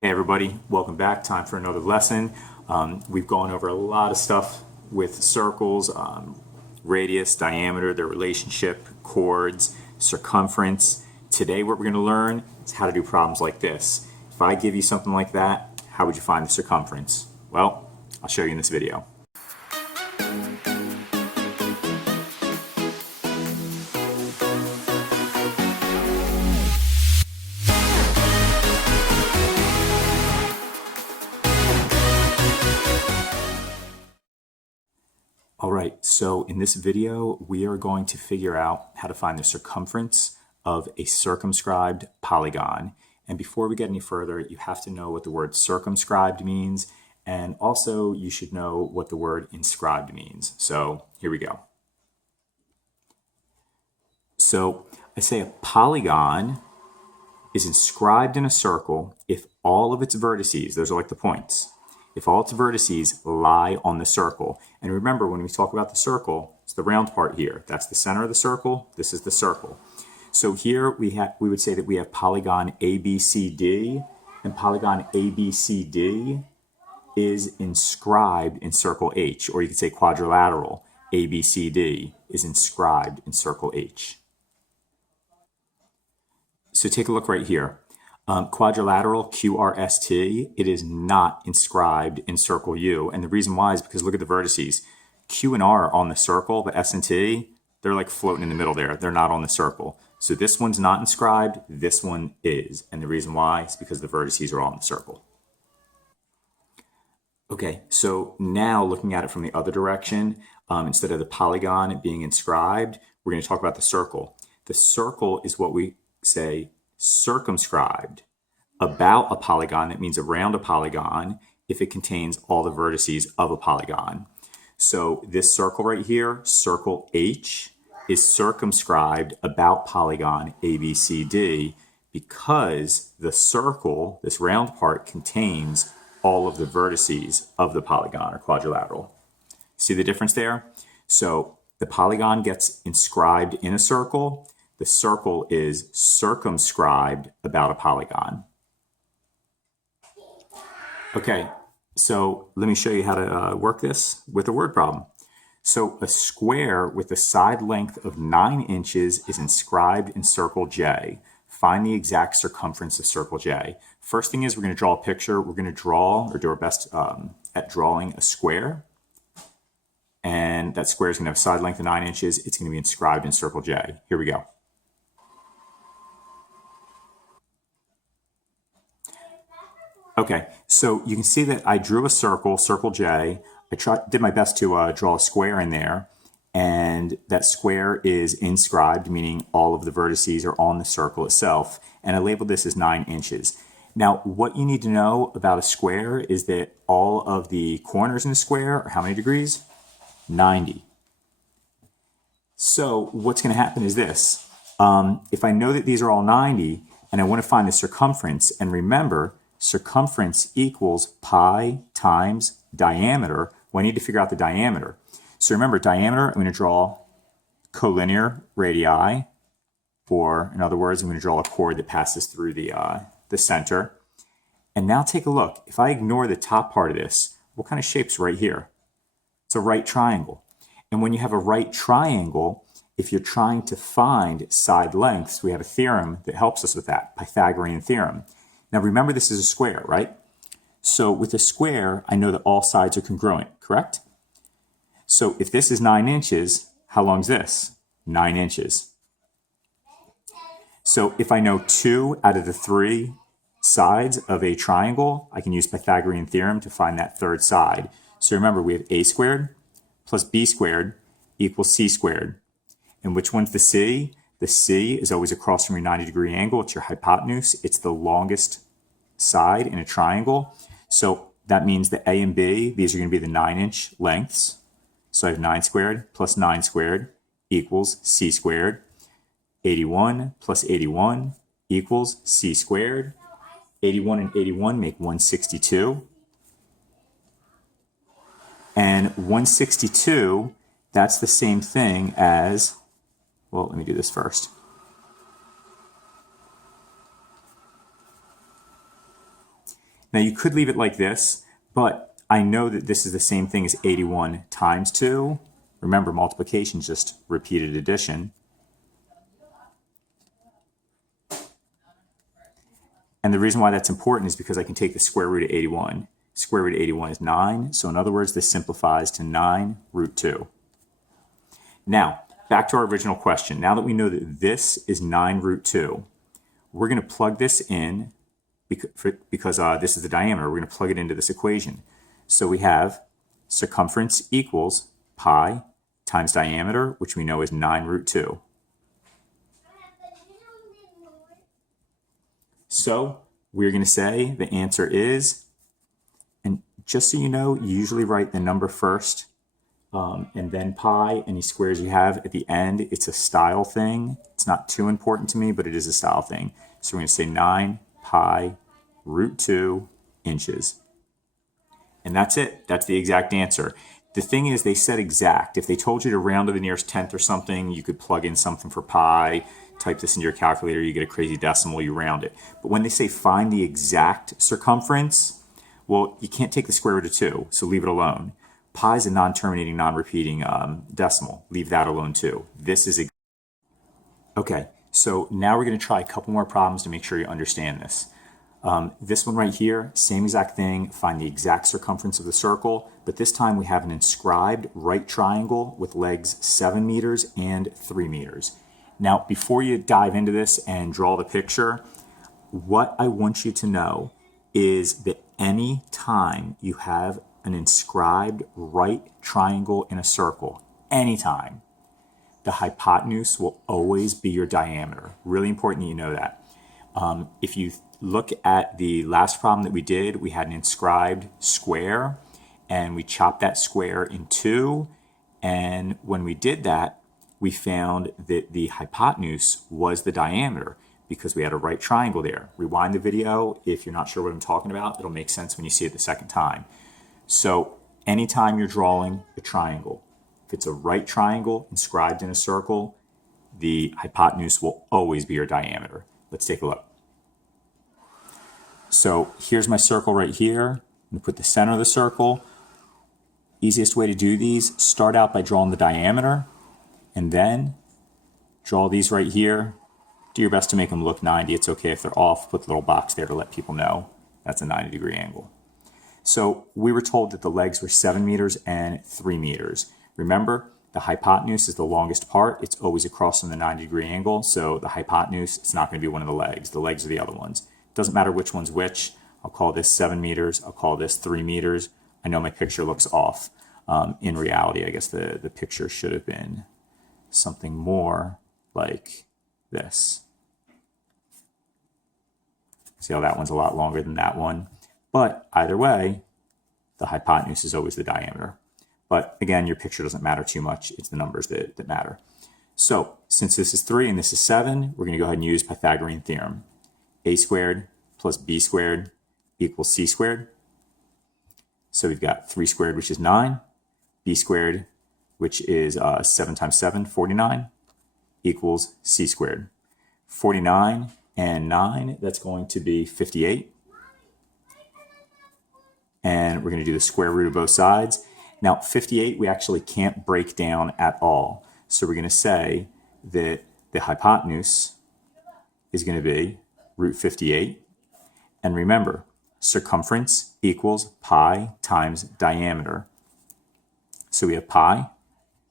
Hey everybody, welcome back. Time for another lesson. We've gone over a lot of stuff with circles, radius, diameter, their relationship, chords, circumference. Today what we're going to learn is how to do problems like this. If I give you something like that, how would you find the circumference? Well, I'll show you in this video. Alright, so in this video, we are going to figure out how to find the circumference of a circumscribed polygon. And before we get any further, you have to know what the word circumscribed means, and also you should know what the word inscribed means. So here we go. So I say a polygon is inscribed in a circle if all of its vertices, those are like the points, if all its vertices lie on the circle. And remember, when we talk about the circle, it's the round part here. That's the center of the circle. This is the circle. So here we would say that we have polygon ABCD, and polygon ABCD is inscribed in circle H, or you could say quadrilateral ABCD is inscribed in circle H. So take a look right here. Quadrilateral QRST, it is not inscribed in circle U. And the reason why is because look at the vertices. Q and R are on the circle, but S and T, they're like floating in the middle there. They're not on the circle. So this one's not inscribed, this one is. And the reason why is because the vertices are on the circle. Okay, so now looking at it from the other direction, instead of the polygon being inscribed, we're going to talk about the circle. The circle is what we say circumscribed about a polygon. That means around a polygon if it contains all the vertices of a polygon. So this circle right here, circle H, is circumscribed about polygon ABCD because the circle, this round part, contains all of the vertices of the polygon or quadrilateral. See the difference there? So the polygon gets inscribed in a circle. The circle is circumscribed about a polygon. Okay, so let me show you how to work this with a word problem. So a square with a side length of 9 inches is inscribed in circle J. Find the exact circumference of circle J. First thing is we're going to draw a picture. We're going to draw or do our best at drawing a square. And that square is going to have a side length of 9 inches. It's going to be inscribed in circle J. Here we go. Okay, so you can see that I drew a circle, circle J. I did my best to draw a square in there, and that square is inscribed, meaning all of the vertices are on the circle itself, and I labeled this as 9 inches. Now, what you need to know about a square is that all of the corners in the square are how many degrees? 90. So what's going to happen is this. If I know that these are all 90, and I want to find the circumference, and remember, circumference equals pi times diameter. Well, I need to figure out the diameter. So remember, diameter, I'm going to draw collinear radii, or in other words, I'm going to draw a chord that passes through the center. And now take a look. If I ignore the top part of this, what kind of shape's right here? It's a right triangle. And when you have a right triangle, if you're trying to find side lengths, we have a theorem that helps us with that, Pythagorean Theorem. Now remember, this is a square, right? So with a square, I know that all sides are congruent, correct? So if this is 9 inches, how long is this? 9 inches. So if I know 2 out of the 3 sides of a triangle, I can use Pythagorean Theorem to find that third side. So remember, we have a squared plus b squared equals c squared. And which one's the c? The C is always across from your 90-degree angle. It's your hypotenuse. It's the longest side in a triangle. So that means that A and B, these are going to be the 9-inch lengths. So I have 9 squared plus 9 squared equals C squared. 81 plus 81 equals C squared. 81 and 81 make 162. And 162, that's the same thing as, well, let me do this first. Now you could leave it like this, but I know that this is the same thing as 81 times 2. Remember, multiplication is just repeated addition. And the reason why that's important is because I can take the square root of 81. Square root of 81 is 9. So in other words, this simplifies to 9 root 2. Now, back to our original question. Now that we know that this is 9 root 2, we're going to plug this in because this is the diameter. We're going to plug it into this equation. So we have circumference equals pi times diameter, which we know is 9 root 2. So we're going to say the answer is, and just so you know, you usually write the number first and then pi, any squares you have at the end. It's a style thing. It's not too important to me, but it is a style thing. So we're going to say 9 pi root 2 inches. And that's it. That's the exact answer. The thing is, they said exact. If they told you to round to the nearest tenth or something, you could plug in something for pi, type this into your calculator, you get a crazy decimal, you round it. But when they say find the exact circumference, well, you can't take the square root of 2, so leave it alone. Pi is a non-terminating, non-repeating decimal. Leave that alone too. This is okay. So now we're going to try a couple more problems to make sure you understand this. This one right here, same exact thing. Find the exact circumference of the circle, but this time we have an inscribed right triangle with legs 7 meters and 3 meters. Now, before you dive into this and draw the picture, what I want you to know is that any time you have an inscribed right triangle in a circle, anytime, the hypotenuse will always be your diameter. Really important that you know that. If you look at the last problem that we did, we had an inscribed square, and we chopped that square in 2, and when we did that, we found that the hypotenuse was the diameter because we had a right triangle there. Rewind the video if you're not sure what I'm talking about. It'll make sense when you see it the second time. So anytime you're drawing a triangle, if it's a right triangle inscribed in a circle, the hypotenuse will always be your diameter. Let's take a look. So here's my circle right here. I'm going to put the center of the circle. Easiest way to do these, start out by drawing the diameter, and then draw these right here. Do your best to make them look 90. It's okay if they're off. Put the little box there to let people know that's a 90-degree angle. So we were told that the legs were 7 meters and 3 meters. Remember, the hypotenuse is the longest part. It's always across from the 90-degree angle. So the hypotenuse, it's not going to be one of the legs. The legs are the other ones. Doesn't matter which one's which. I'll call this 7 meters. I'll call this 3 meters. I know my picture looks off. In reality, I guess the picture should have been something more like this. See how that one's a lot longer than that one? But either way, the hypotenuse is always the diameter. But again, your picture doesn't matter too much. It's the numbers that matter. So since this is 3 and this is 7, we're going to go ahead and use Pythagorean Theorem. A squared plus b squared equals c squared. So we've got 3 squared, which is 9. B squared, which is 7 times 7, 49, equals c squared. 49 and 9, that's going to be 58. And we're going to do the square root of both sides. Now, 58 we actually can't break down at all. So we're going to say that the hypotenuse is going to be root 58. And remember, circumference equals pi times diameter. So we have pi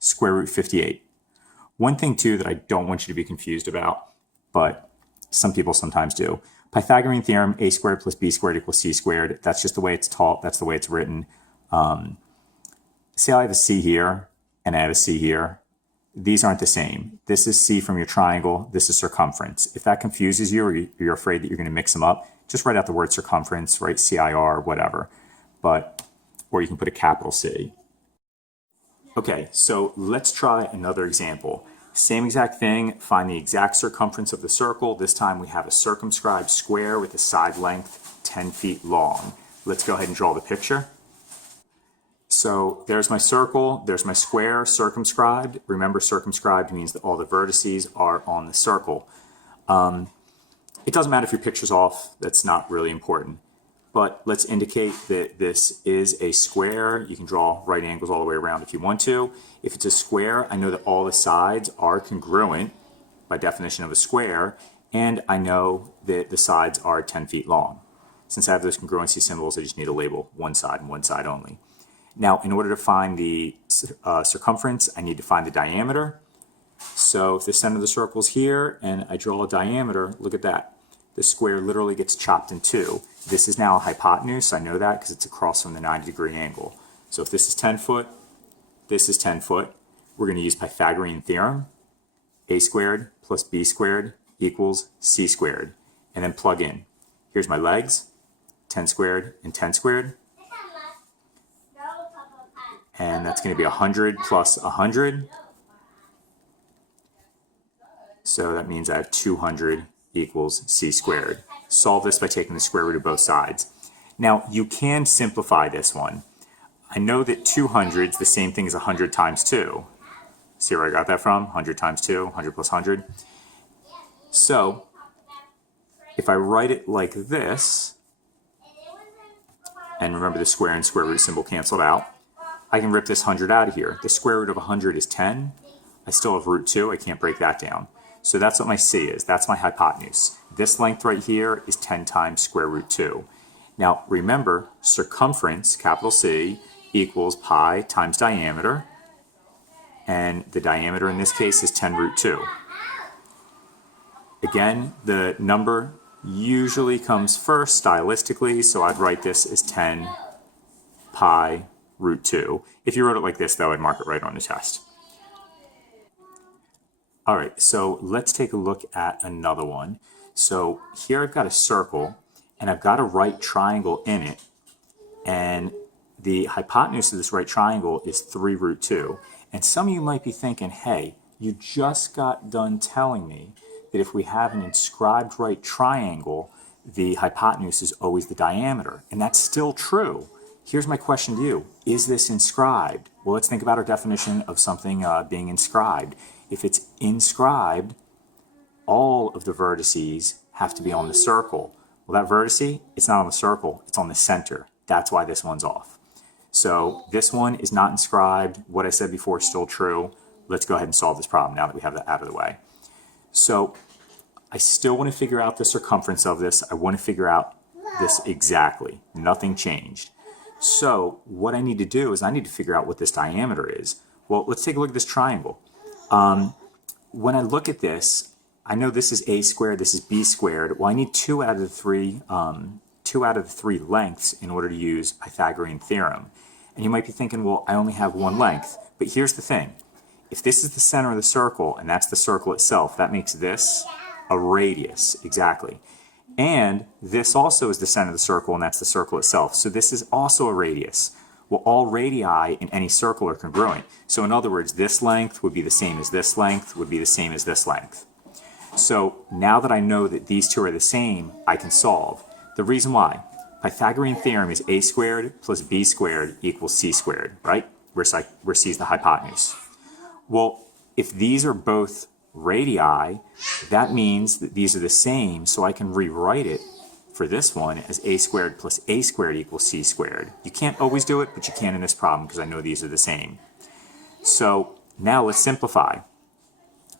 square root 58. One thing, too, that I don't want you to be confused about, but some people sometimes do. Pythagorean theorem, a squared plus b squared equals c squared. That's just the way it's taught. That's the way it's written. Say I have a c here and I have a c here. These aren't the same. This is c from your triangle. This is circumference. If that confuses you or you're afraid that you're going to mix them up, just write out the word circumference, write CIR, whatever. Or you can put a capital C. Okay, so let's try another example. Same exact thing, find the exact circumference of the circle. This time we have a circumscribed square with a side length 10 feet long. Let's go ahead and draw the picture. So there's my circle, there's my square, circumscribed. Remember, circumscribed means that all the vertices are on the circle. It doesn't matter if your picture's off, that's not really important. but let's indicate that this is a square. You can draw right angles all the way around if you want to. If it's a square, I know that all the sides are congruent by definition of a square, and I know that the sides are 10 feet long. Since I have those congruency symbols, I just need to label one side and one side only. Now, in order to find the circumference, I need to find the diameter. So if the center of the circle is here and I draw a diameter, look at that. The square literally gets chopped in two. This is now a hypotenuse. I know that because it's across from the 90-degree angle. So if this is 10 foot, this is 10 foot. We're going to use Pythagorean Theorem. A squared plus B squared equals C squared. And then plug in. Here's my legs, 10 squared and 10 squared. And that's going to be 100 plus 100. So that means I have 200 equals C squared. Solve this by taking the square root of both sides. Now, you can simplify this one. I know that 200 is the same thing as 100 times 2. See where I got that from? 100 times 2, 100 plus 100. So, if I write it like this, and remember the square and square root symbol canceled out, I can rip this 100 out of here. The square root of 100 is 10. I still have root 2. I can't break that down. So that's what my C is. That's my hypotenuse. This length right here is 10 times square root 2. Now remember, circumference, capital C, equals pi times diameter. And the diameter in this case is 10 root 2. Again, the number usually comes first stylistically, so I'd write this as 10 pi root 2. If you wrote it like this, though, I'd mark it right on the test. All right, so let's take a look at another one. So here I've got a circle, and I've got a right triangle in it, and the hypotenuse of this right triangle is 3 root 2. And some of you might be thinking, hey, you just got done telling me that if we have an inscribed right triangle, the hypotenuse is always the diameter. And that's still true. Here's my question to you. Is this inscribed? Well, let's think about our definition of something being inscribed. If it's inscribed, all of the vertices have to be on the circle. Well, that vertice, it's not on the circle, it's on the center. That's why this one's off. So this one is not inscribed. What I said before is still true. Let's go ahead and solve this problem now that we have that out of the way. So I still want to figure out the circumference of this. I want to figure out this exactly. Nothing changed. So what I need to do is I need to figure out what this diameter is. Well, let's take a look at this triangle. When I look at this, I know this is a squared, this is b squared. Well, I need 2 out of the 3 lengths in order to use Pythagorean theorem. And you might be thinking, well, I only have one length. But here's the thing. If this is the center of the circle, and that's the circle itself, that makes this a radius, exactly. And this also is the center of the circle, and that's the circle itself. So this is also a radius. Well, all radii in any circle are congruent. So in other words, this length would be the same as this length, would be the same as this length. So now that I know that these two are the same, I can solve. The reason why, Pythagorean theorem is a squared plus b squared equals c squared, right? Where c is the hypotenuse. Well, if these are both radii, that means that these are the same, so I can rewrite it for this one as a squared plus a squared equals c squared. You can't always do it, but you can in this problem because I know these are the same. So now let's simplify.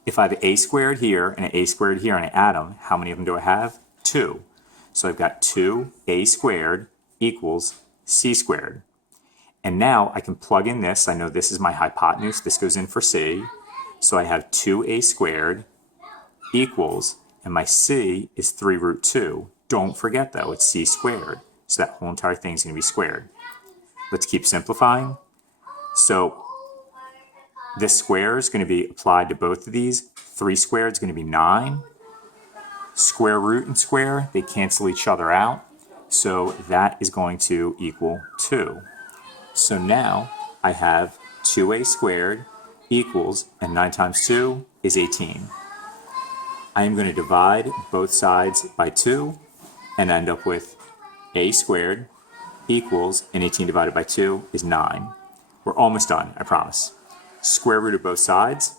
If I have a squared here and an a squared here and I add them, how many of them do I have? 2. So I've got 2a squared equals c squared. And now I can plug in this. I know this is my hypotenuse. This goes in for c. So I have 2a squared equals, and my c is 3 root 2. Don't forget though, it's c squared. So that whole entire thing is going to be squared. Let's keep simplifying. So this square is going to be applied to both of these. 3 squared is going to be 9. Square root and square, they cancel each other out. So that is going to equal 2. So now I have 2a squared equals, and 9 times 2 is 18. I am going to divide both sides by 2 and end up with a squared equals, and 18 divided by 2 is 9. We're almost done, I promise. Square root of both sides,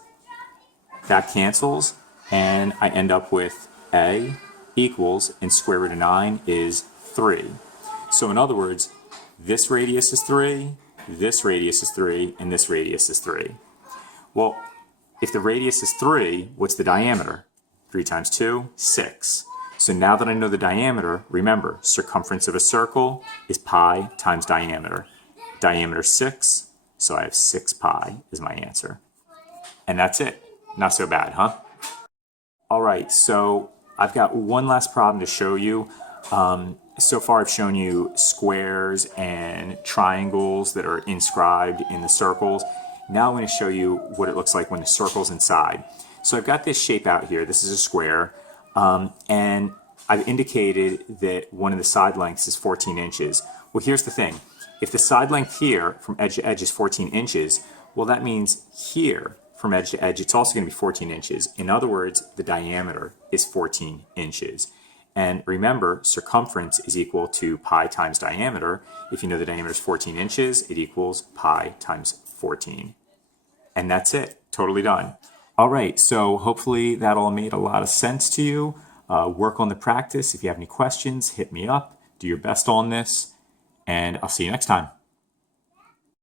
that cancels, and I end up with a equals, and square root of 9 is 3. So in other words, this radius is 3, this radius is 3, and this radius is 3. Well, if the radius is 3, what's the diameter? 3 times 2, 6. So now that I know the diameter, remember, circumference of a circle is pi times diameter. Diameter 6, so I have 6 pi is my answer. And that's it. Not so bad, huh? All right, so I've got one last problem to show you. So far I've shown you squares and triangles that are inscribed in the circles. Now I'm going to show you what it looks like when the circle's inside. So I've got this shape out here. This is a square. And I've indicated that one of the side lengths is 14 inches. Well, here's the thing. If the side length here from edge to edge is 14 inches, well, that means here from edge to edge, it's also going to be 14 inches. In other words, the diameter is 14 inches. And remember, circumference is equal to pi times diameter. If you know the diameter is 14 inches, it equals pi times 14. And that's it. Totally done. All right, so hopefully that all made a lot of sense to you. Work on the practice. If you have any questions, hit me up. Do your best on this, and I'll see you next time.